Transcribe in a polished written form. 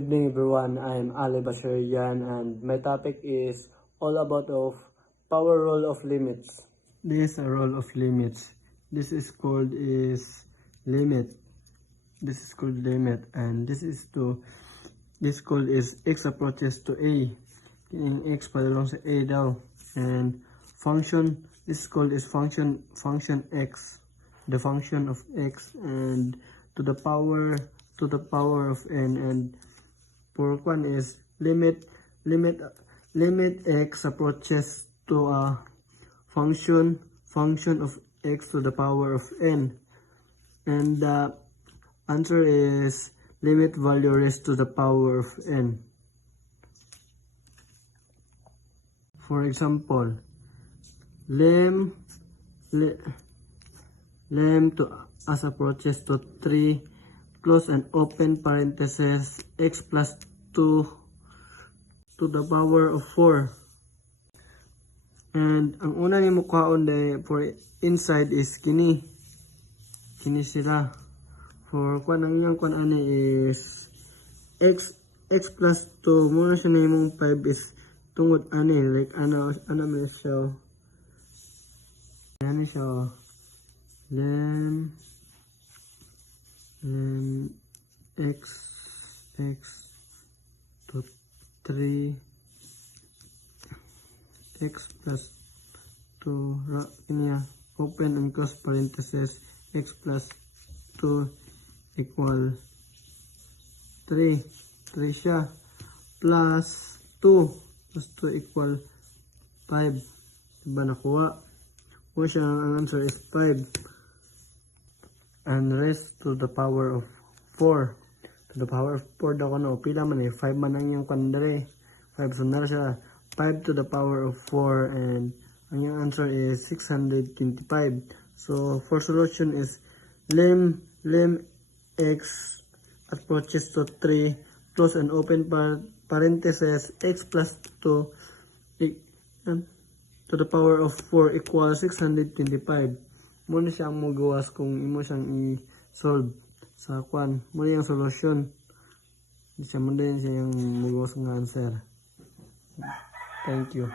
evening everyone, I'm Ali Basharian and my topic is all about of power rule of limits. This is a rule of limits. This is called limit. This is called limit, and this called is x approaches to a. Yung x padalong sa a daw, and function, this is called is function x, the function of x, and to the power of n, and for one is limit x approaches to a function of x to the power of n, and the answer is limit value raised to the power of n. For example, lim to as approaches to 3 close and open parenthesis x plus 2 to the power of 4. And ang una ni mukhaon for inside is kini sila. For kwan ang iyang kwan ani is x plus 2 muna siya na imong 5 is tungod ani like ano man siya lim x to 3 x plus 2 kanya open and close parenthesis x plus 2 equal 3 siya plus 2 equal 5. Diba nakuha? O siya, ang answer is 5. And raised to the power of 4. To the power of 4 daw ko na. Pila man 5 man ang yung kandare. 5. So nara siya 5 to the power of 4. And ang yung answer is 625. So for solution is lim x approaches to 3 close and open parenthesis x plus 2 to the power of 4 equals 625. Muna siyang magawas kung imo siyang i-solve sa kwan. Muna yung solution. Muna siya yung magawas ng answer. Thank you.